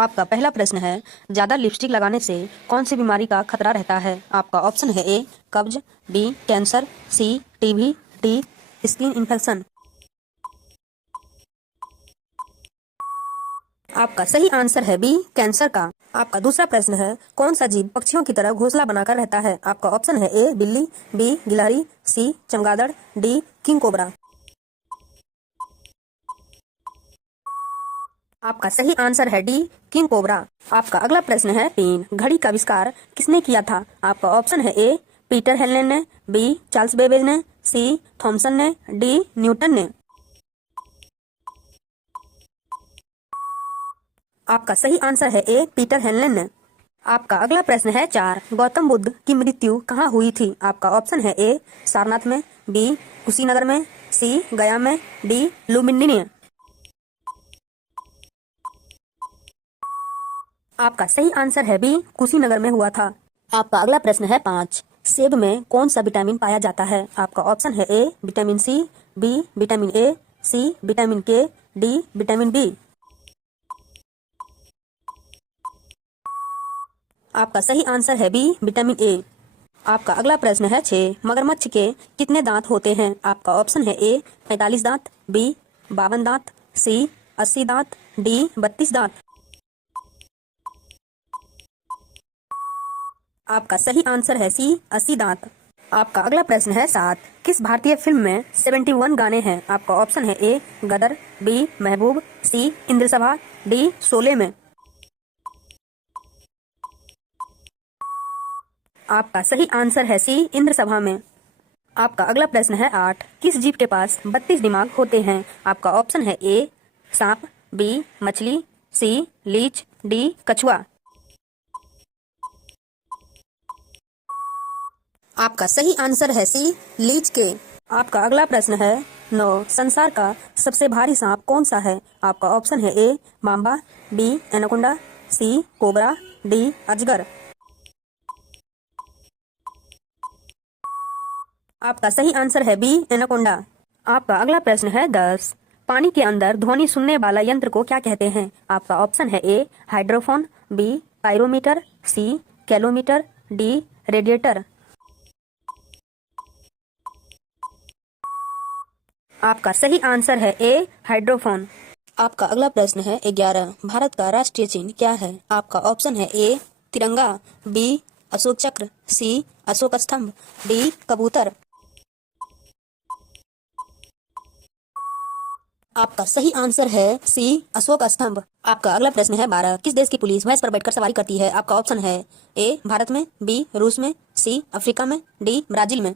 आपका पहला प्रश्न है, ज्यादा लिपस्टिक लगाने से कौन सी बीमारी का खतरा रहता है? आपका ऑप्शन है ए कब्ज, बी कैंसर, सी टीबी, डी स्किन इन्फेक्शन। आपका सही आंसर है बी कैंसर का। आपका दूसरा प्रश्न है, कौन सा जीव पक्षियों की तरह घोंसला बनाकर रहता है? आपका ऑप्शन है ए बिल्ली, बी गिलहरी, सी चमगादड़, डी किंग कोबरा। आपका सही आंसर है डी किंग कोबरा। आपका अगला प्रश्न है, तीन घड़ी का आविष्कार किसने किया था? आपका ऑप्शन है ए पीटर हेलेन ने, बी चार्ल्स बेबेज ने, सी थॉमसन ने, डी न्यूटन ने। आपका सही आंसर है ए पीटर हेलेन ने। आपका अगला प्रश्न है, चार गौतम बुद्ध की मृत्यु कहाँ हुई थी? आपका ऑप्शन है ए सारनाथ में, बी कुशीनगर में, सी गया में, डी लुम्बिनी में। आपका सही आंसर है बी कुशीनगर में हुआ था। आपका अगला प्रश्न है, पाँच सेब में कौन सा विटामिन पाया जाता है? आपका ऑप्शन है A vitamin C, B vitamin A, C vitamin K, D vitamin B. आपका सही आंसर है बी विटामिन ए। आपका अगला प्रश्न है, छह मगरमच्छ के कितने दांत होते हैं? आपका ऑप्शन है ए 45 दांत, बी 52 दांत, सी 80 दांत, डी 32 दांत। आपका सही आंसर है सी 80 दांत। आपका अगला प्रश्न है, सात किस भारतीय फिल्म में 71 गाने हैं? आपका ऑप्शन है ए गदर, बी महबूब, सी इंद्रसभा, डी शोले में। आपका सही आंसर है सी इंद्रसभा में। आपका अगला प्रश्न है, आठ किस जीव के पास 32 दिमाग होते हैं? आपका ऑप्शन है ए सांप, बी मछली, सी लीच, डी कछुआ। आपका सही आंसर है सी लीच के। आपका अगला प्रश्न है, नौ संसार का सबसे भारी सांप कौन सा है? आपका ऑप्शन है ए मांबा, बी एनाकोंडा, सी कोबरा, डी अजगर। आपका सही आंसर है बी एनाकोंडा। आपका अगला प्रश्न है, दस पानी के अंदर ध्वनि सुनने वाला यंत्र को क्या कहते हैं? आपका ऑप्शन है ए हाइड्रोफोन, बी पायरोमीटर, सी कैलोमीटर, डी रेडिएटर। आपका सही आंसर है ए हाइड्रोफोन। आपका अगला प्रश्न है, 11 भारत का राष्ट्रीय चिन्ह क्या है? आपका ऑप्शन है ए तिरंगा, बी अशोक चक्र, सी अशोक स्तंभ, डी कबूतर। आपका सही आंसर है सी अशोक स्तंभ। आपका अगला प्रश्न है, 12 किस देश की पुलिस भैंस पर बैठकर सवारी करती है? आपका ऑप्शन है ए भारत में, बी रूस में, सी अफ्रीका में, डी ब्राजील में।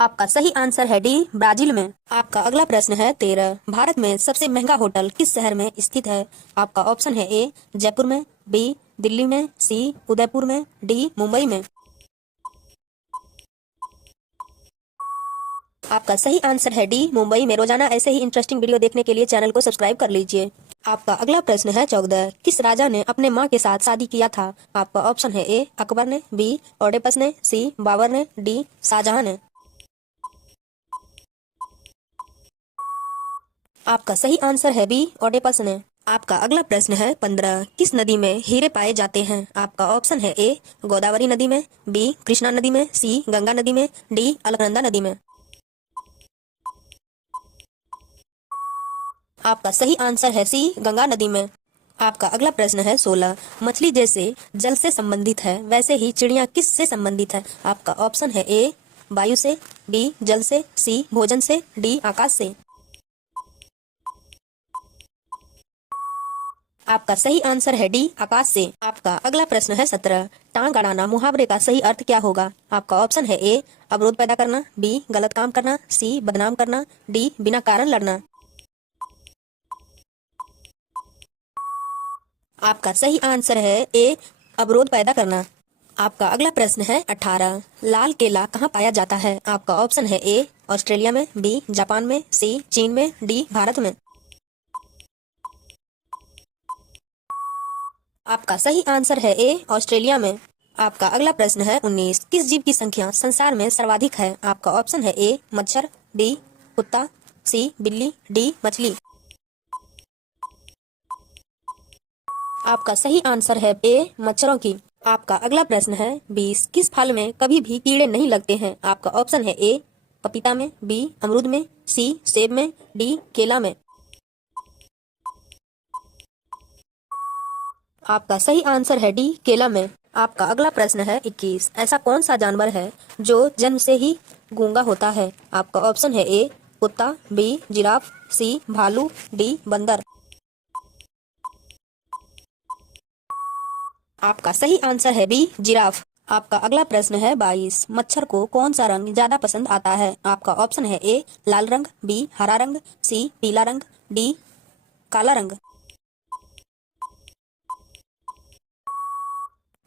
आपका सही आंसर है डी ब्राजील में। आपका अगला प्रश्न है, 13 भारत में सबसे महंगा होटल किस शहर में स्थित है? आपका ऑप्शन है ए जयपुर में, बी दिल्ली में, सी उदयपुर में, डी मुंबई में। आपका सही आंसर है डी मुंबई में। रोजाना ऐसे ही इंटरेस्टिंग वीडियो देखने के लिए चैनल को सब्सक्राइब कर लीजिए। आपका अगला प्रश्न है, 14 किस राजा ने अपने माँ के साथ शादी किया था? आपका ऑप्शन है ए अकबर ने, बी ओडेपस ने, सी बाबर ने, डी शाहजहां ने। आपका सही आंसर है बी ओडेपस ने। आपका अगला प्रश्न है, 15 किस नदी में हीरे पाए जाते हैं? आपका ऑप्शन है ए गोदावरी नदी में, बी कृष्णा नदी में, सी गंगा नदी में, डी अलकनंदा नदी में। आपका सही आंसर है सी गंगा नदी में। आपका अगला प्रश्न है, 16 मछली जैसे जल से संबंधित है वैसे ही चिड़िया किस से संबंधित है? आपका ऑप्शन है ए वायु से, बी जल से, सी भोजन से, डी आकाश से। आपका सही आंसर है डी आकाश से। आपका अगला प्रश्न है, 17 टांग अड़ाना मुहावरे का सही अर्थ क्या होगा? आपका ऑप्शन है ए अवरोध पैदा करना, बी गलत काम करना, सी बदनाम करना, डी बिना कारण लड़ना। आपका सही आंसर है ए अवरोध पैदा करना। आपका अगला प्रश्न है, 18 लाल केला कहाँ पाया जाता है? आपका ऑप्शन है ए ऑस्ट्रेलिया में, बी जापान में, सी चीन में, डी भारत में। आपका सही आंसर है ए ऑस्ट्रेलिया में। आपका अगला प्रश्न है, 19 किस जीव की संख्या संसार में सर्वाधिक है? आपका ऑप्शन है ए मच्छर, बी कुत्ता, सी बिल्ली, डी मछली। आपका सही आंसर है ए मच्छरों की। आपका अगला प्रश्न है 20 किस फल में कभी भी कीड़े नहीं लगते हैं। आपका ऑप्शन है ए पपीता में, बी अमरूद में, सी सेब में, डी केला में। आपका सही आंसर है डी केला में। आपका अगला प्रश्न है 21 ऐसा कौन सा जानवर है जो जन्म से ही गूंगा होता है। आपका ऑप्शन है ए कुत्ता, बी जिराफ, सी भालू, डी बंदर। आपका सही आंसर है बी जिराफ। आपका अगला प्रश्न है 22 मच्छर को कौन सा रंग ज्यादा पसंद आता है। आपका ऑप्शन है ए लाल रंग, बी हरा रंग, सी पीला रंग, डी काला रंग।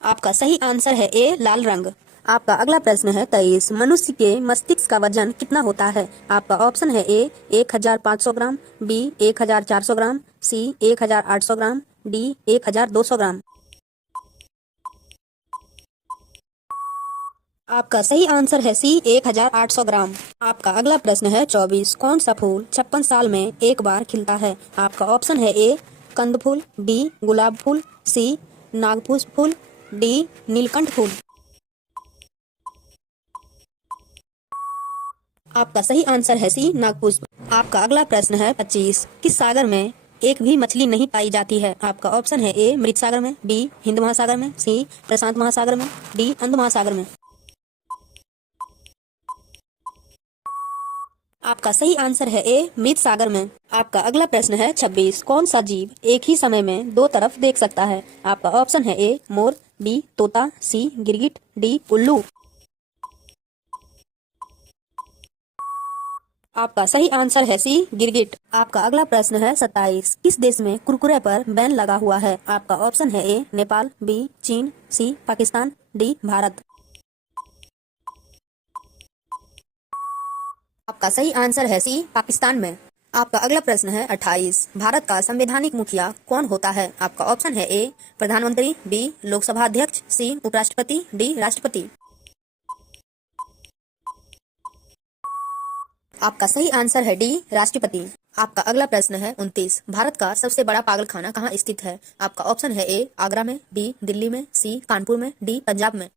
आपका सही आंसर है ए लाल रंग। आपका अगला प्रश्न है 23 मनुष्य के मस्तिष्क का वजन कितना होता है। आपका ऑप्शन है ए 1500 ग्राम, बी 1400 ग्राम, सी 1800 ग्राम, डी 1200 ग्राम। आपका सही आंसर है सी 1800 ग्राम। आपका अगला प्रश्न है 24 कौन सा फूल 56 साल में एक बार खिलता है। आपका ऑप्शन है ए कंद फूल, बी गुलाब फूल, सी नागपुष्प फूल, डी नीलकंठ फूल। आपका सही आंसर है सी नागपुष्प। आपका अगला प्रश्न है 25 किस सागर में एक भी मछली नहीं पाई जाती है। आपका ऑप्शन है ए मृत सागर में, बी हिंद महासागर में, सी प्रशांत महासागर में, डी अंध महासागर में। आपका सही आंसर है ए मृत सागर में। आपका अगला प्रश्न है 26 कौन सा जीव एक ही समय में दो तरफ देख सकता है। आपका ऑप्शन है ए मोर, बी तोता, सी गिरगिट, डी उल्लू। आपका सही आंसर है सी गिरगिट। आपका अगला प्रश्न है 27 किस देश में कुरकुरे पर बैन लगा हुआ है। आपका ऑप्शन है ए नेपाल, बी चीन, सी पाकिस्तान, डी भारत। आपका सही आंसर है सी पाकिस्तान में। आपका अगला प्रश्न है 28 भारत का संवैधानिक मुखिया कौन होता है। आपका ऑप्शन है ए प्रधानमंत्री, बी लोकसभा अध्यक्ष, सी उपराष्ट्रपति, डी राष्ट्रपति। आपका सही आंसर है डी राष्ट्रपति। आपका अगला प्रश्न है 29 भारत का सबसे बड़ा पागलखाना कहाँ स्थित है। आपका ऑप्शन है ए आगरा में, बी दिल्ली में, सी कानपुर में, डी पंजाब में।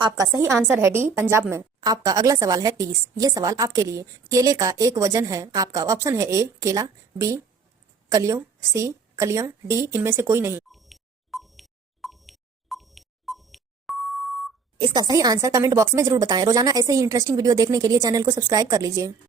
आपका सही आंसर है डी पंजाब में। आपका अगला सवाल है 30 ये सवाल आपके लिए। केले का एक वजन है। आपका ऑप्शन है ए केला, बी कलियों, सी कलियां, डी इनमें से कोई नहीं। इसका सही आंसर कमेंट बॉक्स में जरूर बताएं। रोजाना ऐसे ही इंटरेस्टिंग वीडियो देखने के लिए चैनल को सब्सक्राइब कर लीजिए।